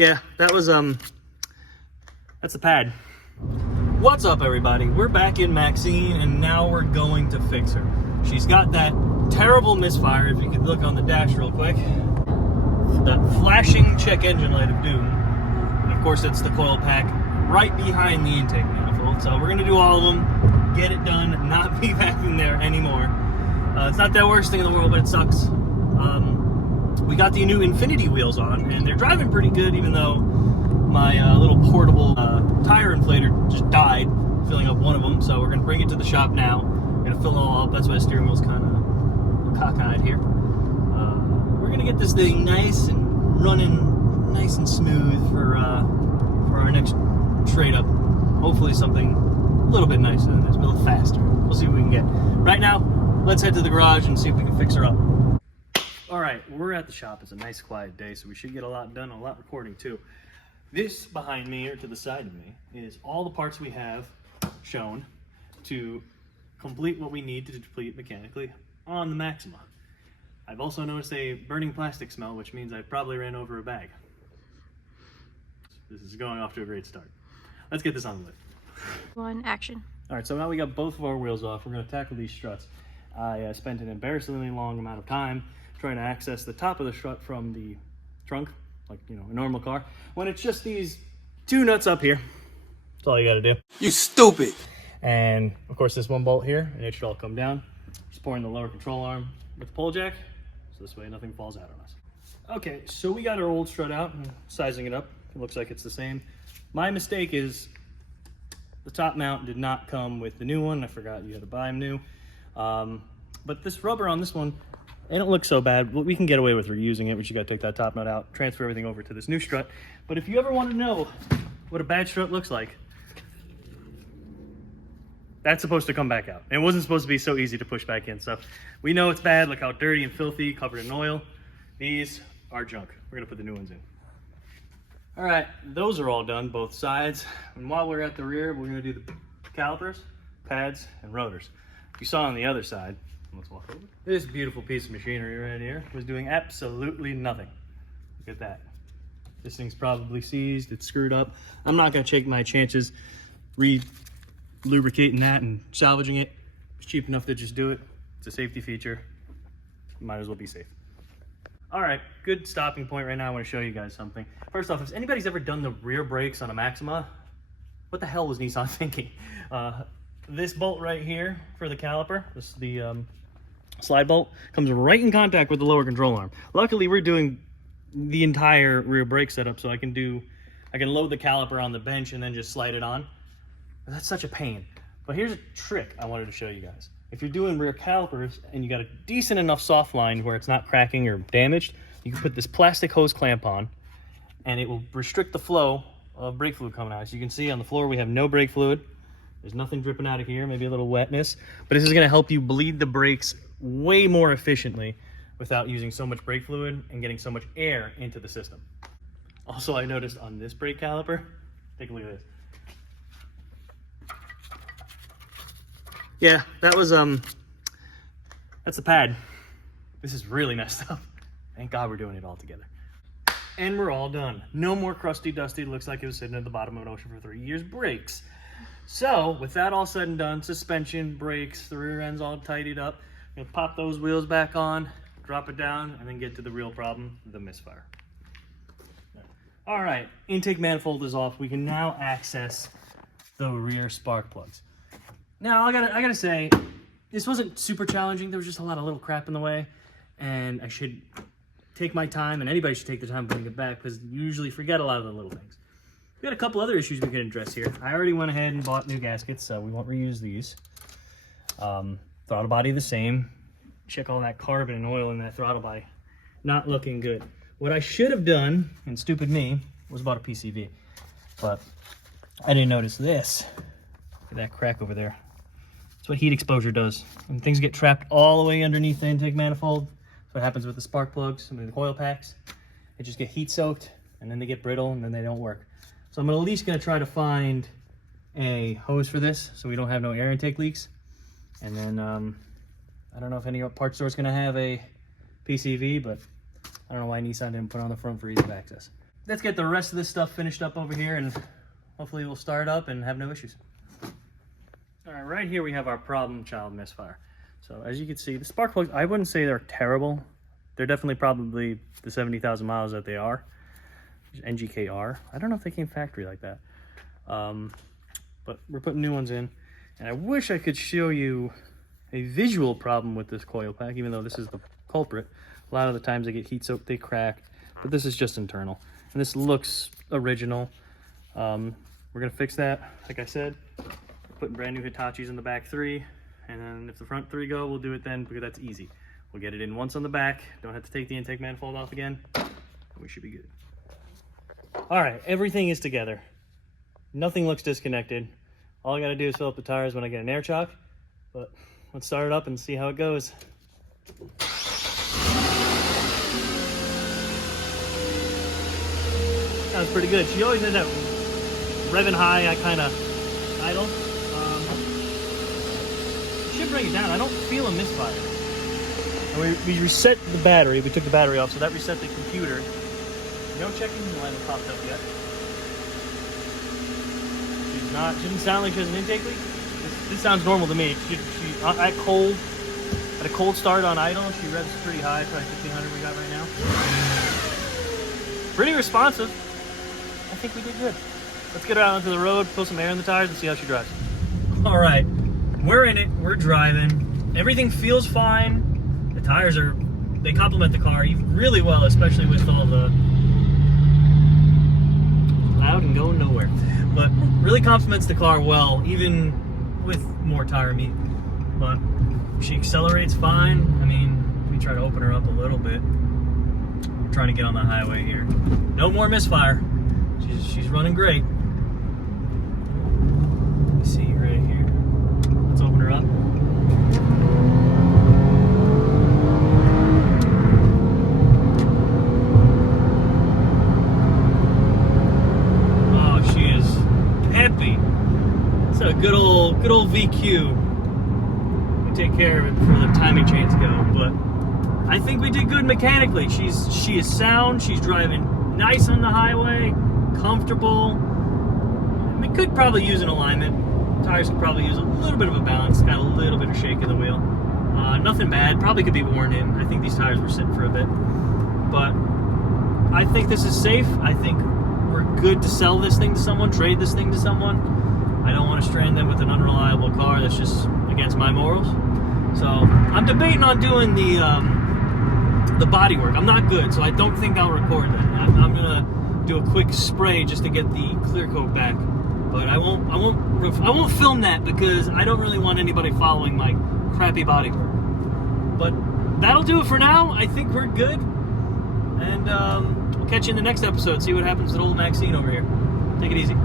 Yeah, that was, that's the pad. What's up, everybody? We're back in Maxine, and now we're going to fix her. She's got that terrible misfire, if you could look on the dash real quick. That flashing check engine light of doom. And of course, it's the coil pack right behind the intake manifold. So we're gonna do all of them, get it done, not be back in there anymore. It's not the worst thing in the world, but it sucks. We got the new Infinity wheels on, and they're driving pretty good, even though my little portable tire inflator just died, filling up one of them. So we're gonna bring it to the shop now. Gonna fill it all up. That's why the steering wheel's kind of cockeyed here. We're gonna get this thing nice and running, nice and smooth for our next trade up. Hopefully something a little bit nicer than this, a little faster. We'll see what we can get. Right now, let's head to the garage and see if we can fix her up. All right, we're at the shop. It's a nice quiet day, so we should get a lot done, a lot recording too. This behind me, or to the side of me, is all the parts we have shown to complete what we need to complete mechanically on the Maxima. I've also noticed a burning plastic smell, which means I probably ran over a bag. This is going off to a great start. Let's get this on with. One, action. All right, so now we got both of our wheels off. We're gonna tackle these struts. I spent an embarrassingly long amount of time trying to access the top of the strut from the trunk, like, you know, a normal car, when it's just these two nuts up here. That's all you gotta do. You stupid. And of course this one bolt here, and it should all come down. Just pouring the lower control arm with the pole jack, so this way nothing falls out on us. Okay, so we got our old strut out and sizing it up. It looks like it's the same. My mistake is the top mount did not come with the new one. I forgot you had to buy them new. But this rubber on this one, they don't look so bad. We can get away with reusing it. We just gotta take that top nut out, transfer everything over to this new strut. But if you ever want to know what a bad strut looks like, that's supposed to come back out. It wasn't supposed to be so easy to push back in. So we know it's bad. Look how dirty and filthy, covered in oil. These are junk. We're gonna put the new ones in. All right, those are all done, both sides. And while we're at the rear, we're gonna do the calipers, pads, and rotors. You saw on the other side, let's walk over. This beautiful piece of machinery right here was doing absolutely nothing. Look at that. This thing's probably seized, it's screwed up. I'm not gonna take my chances lubricating that and salvaging it. It's cheap enough to just do it. It's a safety feature. Might as well be safe. All right, good stopping point right now. I want to show you guys something. First off, if anybody's ever done the rear brakes on a Maxima, what the hell was Nissan thinking? This bolt right here for the caliper, the slide bolt, comes right in contact with the lower control arm. Luckily, we're doing the entire rear brake setup, so I can load the caliper on the bench and then just slide it on. That's such a pain. But here's a trick I wanted to show you guys. If you're doing rear calipers and you got a decent enough soft line where it's not cracking or damaged, you can put this plastic hose clamp on and it will restrict the flow of brake fluid coming out. As you can see on the floor, we have no brake fluid. There's nothing dripping out of here, maybe a little wetness, but this is gonna help you bleed the brakes way more efficiently without using so much brake fluid and getting so much air into the system. Also, I noticed on this brake caliper, take a look at this. Yeah, that was, that's the pad. This is really messed up. Thank God we're doing it all together. And we're all done. No more crusty dusty. It looks like it was sitting at the bottom of an ocean for 3 years. Brakes. So, with that all said and done, suspension, brakes, the rear end's all tidied up. I'm gonna pop those wheels back on, drop it down, and then get to the real problem, the misfire. All right, intake manifold is off. We can now access the rear spark plugs. Now, I gotta say, this wasn't super challenging. There was just a lot of little crap in the way, and I should take my time, and anybody should take the time putting it back, because you usually forget a lot of the little things. We got a couple other issues we can address here. I already went ahead and bought new gaskets, so we won't reuse these. Throttle body the same. Check all that carbon and oil in that throttle body. Not looking good. What I should have done, and stupid me, was bought a PCV. But I didn't notice this. Look at that crack over there. That's what heat exposure does. When things get trapped all the way underneath the intake manifold, that's what happens with the spark plugs, and the coil packs. They just get heat soaked, and then they get brittle, and then they don't work. So I'm at least gonna try to find a hose for this so we don't have no air intake leaks. And then, I don't know if any parts store's gonna have a PCV, but I don't know why Nissan didn't put it on the front for ease of access. let's get the rest of this stuff finished up over here, and hopefully we'll start up and have no issues. All right, right here we have our problem child Misfire. So as you can see, the spark plugs, I wouldn't say they're terrible. They're definitely probably the 70,000 miles that they are. NGKR. I don't know if they came factory like that. But we're putting new ones in. And I wish I could show you a visual problem with this coil pack, even though this is the culprit. A lot of the times they get heat soaked, they crack, but this is just internal. And this looks original. We're gonna fix that, like I said. We're putting brand new Hitachis in the back 3, and then if the front 3 go, we'll do it then, because that's easy. We'll get it in once on the back, don't have to take the intake manifold off again, and we should be good. All right, everything is together. Nothing looks disconnected. All I gotta do is fill up the tires when I get an air chock, but let's start it up and see how it goes. That was pretty good. She always ends up revving high, I kind of idle. Should bring it down. I don't feel a misfire. And we reset the battery. We took the battery off, so that reset the computer. No checking the light popped up yet. She didn't sound like she has an intake leak. This sounds normal to me. She at a cold start on idle, she revs pretty high, probably 1500 we got right now. Pretty responsive. I think we did good. Let's get her out onto the road, pull some air in the tires, and see how she drives. All right, we're in it, we're driving. Everything feels fine. The tires they complement the car really well, especially with all the loud and going nowhere. But really complements the car well, even with more tire meat. But she accelerates fine. I mean, we try to open her up a little bit. We're trying to get on the highway here. No more misfire. She's running great. Let me see right here. Let's open her up. Oh, she is happy. It's a good old VQ. We take care of it before the timing chains go, but I think we did good mechanically. She is sound. She's driving nice on the highway, comfortable. We could probably use an alignment. Tires could probably use a little bit of a balance. Got a little bit of shake in the wheel. Nothing bad. Probably could be worn in. I think these tires were sitting for a bit, but I think this is safe. I think we're good to sell this thing to someone, trade this thing to someone. I don't want to strand them with an unreliable car that's just against my morals. So I'm debating on doing the body work. I'm not good, so I don't think I'll record that. I'm gonna do a quick spray just to get the clear coat back, but I won't film that because I don't really want anybody following my crappy body work. But that'll do it for now. I think we're good, and we'll catch you in the next episode. See what happens with old Maxine over here. Take it easy.